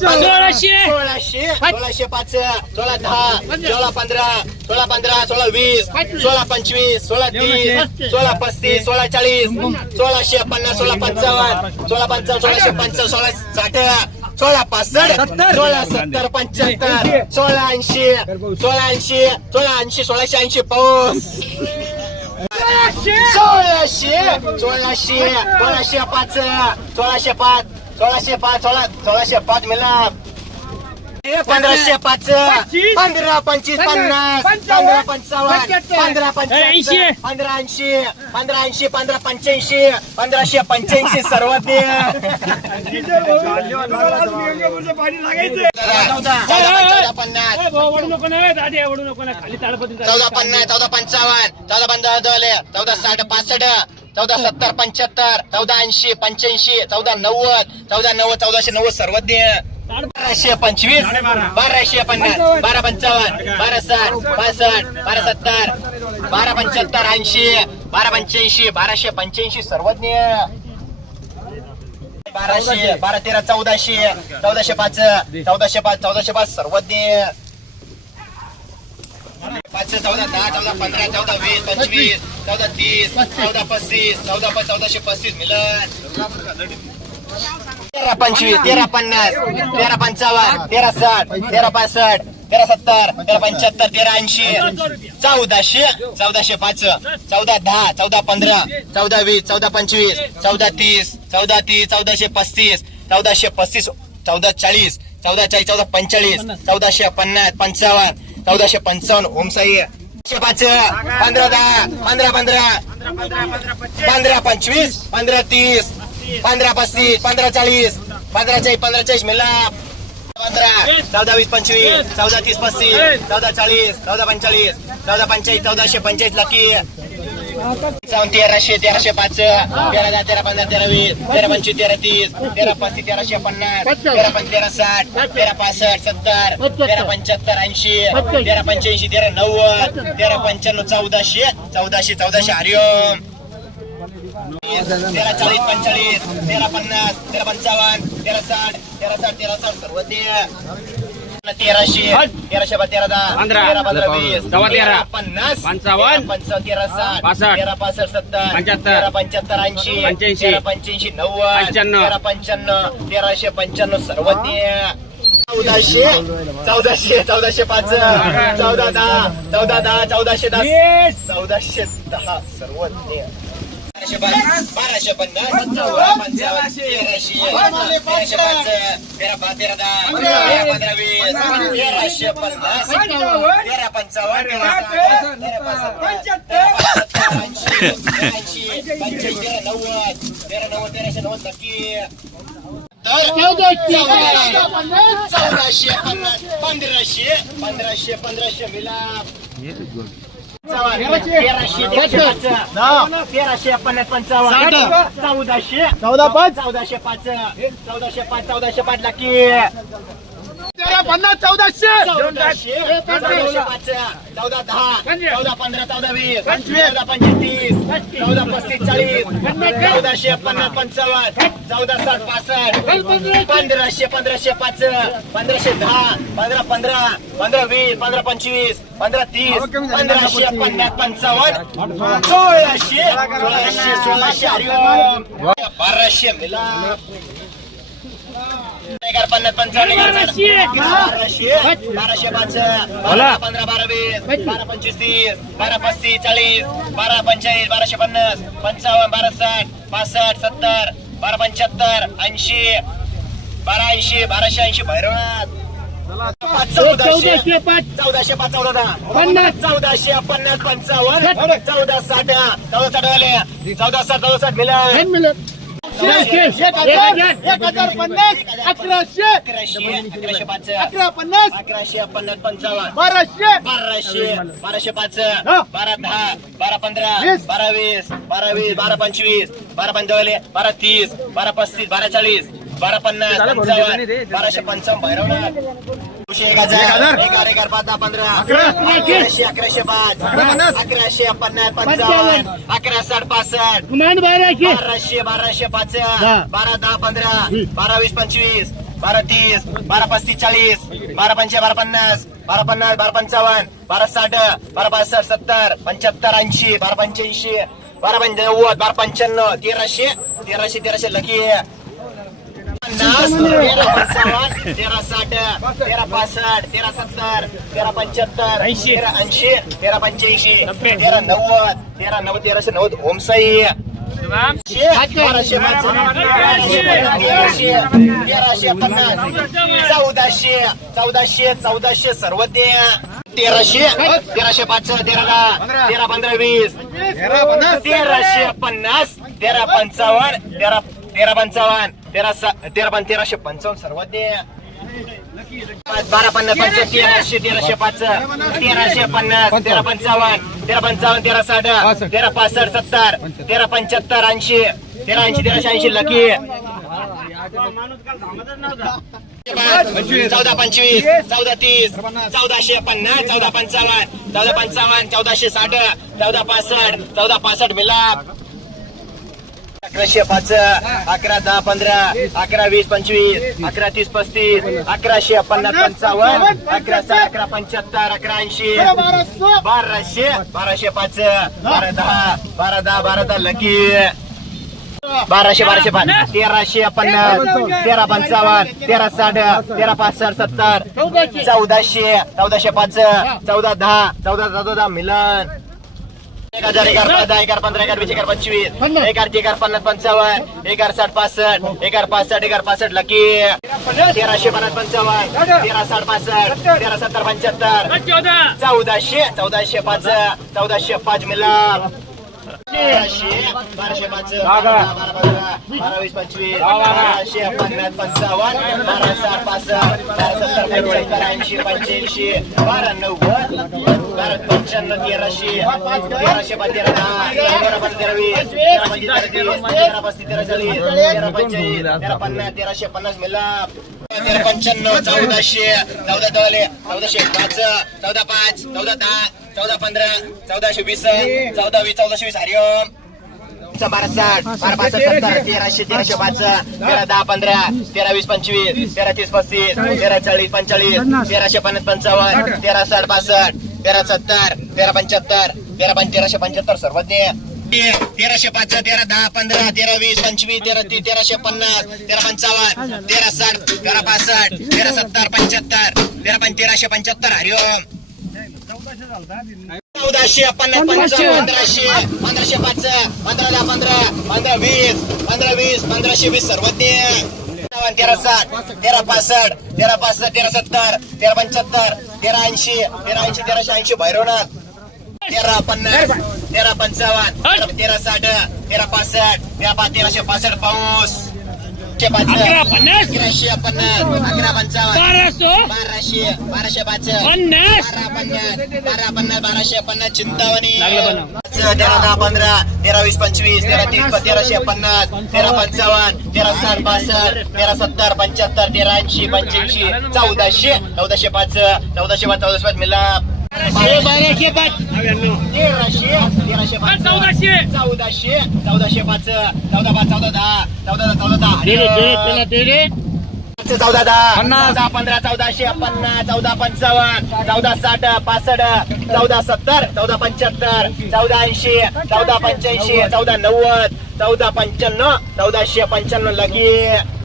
सोळाशे. सोळाशे सोळाशे पाच सोळा दहा सोळा पंधरा सोळा पंधरा सोळा वीस सोळा पंचवीस सोळा तीस सोळा पस्तीस सोळा चाळीस सोळाशे पन्नास सोळा पंचावन्न सोळा पंचावन्न सोळाशे पंचावन्न सोळा साठ सोळा पासष्ट सोळा सत्तर पंच्याहत्तर सोळा ऐंशी सोळा ऐंशी सोळा ऐंशी सोळाशे ऐंशी पाऊस. सोळाशे सोळाशे सोळाशे पाच सोळाशे पाच. सोळाशे पाच सोळा सोळाशे पाच मिला. पंधराशे पाच पंधरा पंचवीस पन्नास पंधरा पंचावन्न पंधरा पंच्याऐंशी पंधरा ऐंशी पंधरा ऐंशी पंधरा पंच्याऐंशी पंधराशे पंच्याऐंशी सर्वात चौदा पन्नास. चौदा पन्नास चौदा पंचावन्न चौदा पंधरा चौदा साठ पासष्ट. चौदा सत्तर पंच्याहत्तर चौदा ऐंशी पंच्याऐंशी चौदा नव्वद चौदा नव्वद चौदाशे नव्वद सर्वज्ञ बाराशे पंचवीस बाराशे पन्नास बारा पंचावन्न बारा साठ पासष्ट बारा सत्तर बारा पंच्याहत्तर ऐंशी बारा पंच्याऐंशी बाराशे पंच्याऐंशी सर्वज्ञ बाराशे बारा तेरा चौदाशे चौदाशे पाच चौदाशे पाच चौदाशे पाच सर्वज्ञ पाचशे चौदा दहा चौदा पंधरा चौदा वीस पंचवीस चौदा तीस चौदा पस्तीस चौदा पण चौदाशे पस्तीस मिलन. तेरा पंचवीस तेरा पन्नास तेरा पंचावन्न तेरा साठ तेरा पासष्ट तेरा सत्तर तेरा पंच्याहत्तर तेरा ऐंशी चौदाशे चौदाशे पाच चौदा दहा चौदा पंधरा चौदा वीस चौदा पंचवीस चौदा तीस चौदा तीस चौदाशे पस्तीस चौदाशे पस्तीस चौदा चाळीस चौदा चाळीस चौदा पंचेचाळीस चौदाशे पन्नास पंचावन्न चौदाशे पंचावन्न. ओमसाई पाच. पंधरा दहा. पंधरा पंधरा. पंधरा पंचवीस. पंधरा तीस. पंधरा पस्तीस. पंधरा चाळीस. पंधरा चाळीस पंधरा चाळीस. मिला. पंधरा. चौदा वीस पंचवीस. चौदा तीस पस्तीस. चौदा चाळीस. चौदा पंचेचाळीस. चौदा पंचाळीस चौदाशे पंचेचाळीस. लकी. तेराशे तेराशे पाच तेरा दहा तेरा पंधरा तेरा वीस तेरा पंचवीस तेरा तीस तेरा पस्तीस तेराशे पन्नास तेरा पंच तेरा साठ तेरा पासष्ट सत्तर तेरा पंच्याहत्तर ऐंशी तेरा पंच्याऐंशी तेरा नव्वद तेरा पंच्याण्णव चौदाशे चौदाशे चौदाशे हरिओम. तेरा चाळीस पंचाळीस तेरा पन्नास तेरा पंचावन्न तेरा साठ तेरा साठ तेरा साठ सर्व तेराशे तेराशे तेरा दहा. तेरा पंधरा वीस तेरा. पन्नास पंचावन्न. पंचावन्न तेरा साठ पासष्ट. तेरा पासष्ट सत्तर पंच्याहत्तर. तेरा पंच्याहत्तर ऐंशी पंच्याऐंशी. तेरा पंच्याऐंशी नव्वद पंच्याण्णव. तेरा पंच्याण्णव तेराशे पंच्याण्णव सर्व ते चौदाशे चौदाशे चौदाशे पाच चौदा दहा चौदा दहा चौदाशे दहा चौदाशे दहा सर्व ते बाराशे पाच बाराशे पन्नास पंचावन्न पंचावन्न तेराशे तेराशे पाच तेरा पाच तेरा दहा तेरा पंधरा वीस तेराशे पन्नास तेरा पंचावन्न तेरा साठ, तेरा पासष्ट, तेरा पंच्याहत्तर, ऐंशी ऐंशी पंच्याऐंशी तेरा नव्वद तेरा नव्वद तेराशे नव्वद नक्की तर चौदाशे चौदाशे पन्नास पंधराशे पंधराशे पंधराशे मिलाप तेराशे पन्नास पंचावन्न. चौदाशे चौदा पाच. चौदाशे पाच. चौदाशे पाच चौदाशे पाच लाखी पन्नास चौदाशे. चौदा दहा. चौदा पंधरा चौदा वीस. चौदा पंचवीस चौदा पस्तीस चाळीस. चौदाशे पन्नास पंचावन्न. चौदा साठ पासष्ट. पंधराशे पंधराशे पाच. पंधराशे दहा. पंधरा पंधरा. पंधरा वीस. पंधरा पंचवीस. पंधरा तीस. पंधराशे पन्नास पंचावन्न. सोळाशे. सोळाशे सोळाशे. बाराशे मिला एगार पन्नास पंचावन्न एगार बाराशे पाच बारा पंधरा बारा वीस बारा पंचवीस तीस बारा पस्तीस चाळीस बारा पंचेचाळीस बाराशे पन्नास पंचावन्न बारा साठ पासष्ट सत्तर बारा पंच्याहत्तर ऐंशी बारा ऐंशी बाराशे ऐंशी भैरवनाथ चौदाशे पाच चौदाशे पाच चौदा पन्नास चौदाशे पन्नास पंचावन्न चौदा साठ चौदा साठ आले चौदा साठ चौदा साठ मिळत एक हजार एक हजार पन्नास अकराशे. अकराशे पाच. अकरा पन्नास. अकराशे पन्नास पंचावन्न. बाराशे. बाराशे बाराशे पाच. बारा दहा बारा पंधरा. बारा वीस बारा वीस बारा पंचवीस बारा पंचावन्न बारा तीस बारा पस्तीस बारा चाळीस बारा पन्नास पंचावन्न बाराशे पंचावन्न भैरवनाथ. एक हजार. एगार एगार पाच दहा पंधरा. अकराशे अकराशे पाच. पन्नास. अकराशे पन्नास पंचावन्न. अकरा साठ पासष्ट. बाराशे बाराशे पाच बारा दहा पंधरा. बारा वीस पंचवीस. बारा तीस. बारा पस्तीस चाळीस. बारा पंचे बारा पन्नास. बारा पन्नास बारा पंचावन्न. बारा साठ. बारा पासष्ट सत्तर. पंच्याहत्तर ऐंशी. बारा पंच्याऐंशी. बारा पंच नव्वद. बारा पंच्याण्णव. तेराशे. तेराशे तेराशे. लकी पन्नास तेरा पंचावन्न तेरा साठ तेरा पासष्ट तेरा सत्तर तेरा पंच्याहत्तर ऐंशी. तेरा ऐंशी तेरा पंच्याऐंशी. तेरा नव्वद तेरा नव्वद तेराशे नव्वद. ओमसाई बाराशे तेराशे तेराशे पन्नास चौदाशे चौदाशे चौदाशे सर्व ते तेराशे तेराशे पाच तेरा तेरा पंधरा वीस. तेराशे पन्नास तेरा पंचावन्न तेरा तेरा पंचावन्न. तेरा सा- तेरा पण तेराशे पंचावन्न सर्व ते बारा पन्नास पंच तेराशे तेराशे पाच तेराशे पन्नास तेरा पंचावन्न तेरा पंचावन्न तेरा साठ तेरा पासष्ट सत्तर तेरा पंच्याहत्तर ऐंशी तेरा ऐंशी तेराशे ऐंशी लकी. चौदा पंचवीस चौदा तीस चौदाशे पन्नास चौदा पंचावन्न चौदा पंचावन्न चौदाशे साठ चौदा पासष्ट चौदा पासष्ट मिलाप अकराशे पाच अकरा दहा पंधरा अकरा वीस पंचवीस अकरा तीस पस्तीस अकराशे पन्नास पंचावन्न अकरा सहा अकरा पंच्याहत्तर अकरा ऐंशी. बाराशे बाराशे पाच बारा दहा बारा दहा बारा दहा लकी. बाराशे बाराशे पाच तेराशे पन्नास तेरा पंचावन्न तेरा साठ तेरा पासष्ट सत्तर. चौदाशे चौदाशे पाच चौदा दहा चौदा चौदा दहा मिलन. एक हजार एगार दहा एगार पंधरा एगार वीस एगार पंचवीस एगार एगार पन्नास पंचावन्न एगार साठ पासष्ट एगार पासष्ट एगार पासष्ट लकी. तेराशे पन्नास पंचावन्न तेरा साठ पासष्ट तेरा सत्तर पंच्याहत्तर. चौदा. चौदाशे चौदाशे पाच चौदाशे पाच मिला बाराशे पाच बारा पंधरा बारा वीस पंचवीस बाराशे पन्नास पंचावन्न बारा साठ पासष्ट बारा सत्तर ऐंशी पंच्याऐंशी बारा नव्वद बारा पंच्याण्णव तेराशे तेराशे तेरा दहा तेरा पंधरा तेरा वीस तेरा पस्तीस तेरा चाळीस तेरा पंचेचाळीस तेरा पन्नास तेराशे पन्नास मिला तेरा पंच्याण्णव चौदाशे चौदा दोले चौदाशे पाच चौदा पाच चौदा दहा चौदा पंधरा चौदाशे वीस चौदा वीस चौदाशे वीस हरिओम बारा साठ बारा पाच सत्तर तेराशे तेराशे पाच तेरा दहा पंधरा तेरा वीस पंचवीस तेरा तीस पस्तीस तेरा चाळीस पंचाळीस तेराशे पन्नास पंचावन्न तेरा साठ पासष्ट तेरा सत्तर तेरा पंच्याहत्तर तेरा पंच तेराशे पंच्याहत्तर सर्वज्ञ. तेराशे पाच तेरा दहा पंधरा तेरा वीस पंचवीस तेरा तीस तेराशे पन्नास तेरा पंचावन्न तेरा साठ तेरा पासष्ट तेरा सत्तर पंच्याहत्तर तेरा पंच तेराशे पंच्याहत्तर हरिओम चौदाशे पंधराशे. पंधराशे पाच पंधरा दहा पंधरा पंधरा वीस पंधरा वीस पंधराशे वीस सर्वज्ञ तेरा साठ तेरा पासष्ट तेरा पासष्ट तेरा सत्तर तेरा पंच्याहत्तर तेरा ऐंशी तेरा ऐंशी तेराशे ऐंशी भैरवनाथ. तेरा पन्नास तेरा पंचावन्न तेरा- साठ तेरा पासष्ट तेरा पाच तेराशे पासष्ट पाऊस. अकरा पन्नास. अकराशे पन्नास. अकरा पंचावन्न. बाराशे. बाराशे. बाराशे पाच. पन्नास. बारा पन्नास. बारा पन्नास बाराशे पन्नास चिंतावणी. लागलं तेरा दहा पंधरा तेरा वीस पंचवीस तेरा तीस तेराशे पन्नास तेरा पंचावन्न तेरा साठ पासष्ट तेरा सत्तर पंच्याहत्तर तेरा ऐंशी पंच्याऐंशी चौदाशे चौदाशे पाच चौदाशे पाच चौदाशे पाच. मिला बाराशे पाच तेराशे तेराशे पाच चौदाशे चौदाशे चौदाशे पाच चौदा पाच चौदा दहा चौदा दहा चौदा दहा चौदा दहा चौदा पंधरा चौदाशे पन्नास चौदा पंचावन्न चौदा साठ पासष्ट चौदा सत्तर चौदा पंच्याहत्तर चौदा ऐंशी चौदा पंच्याऐंशी चौदा नव्वद चौदा पंच्याण्णव चौदाशे पंच्याण्णव लगे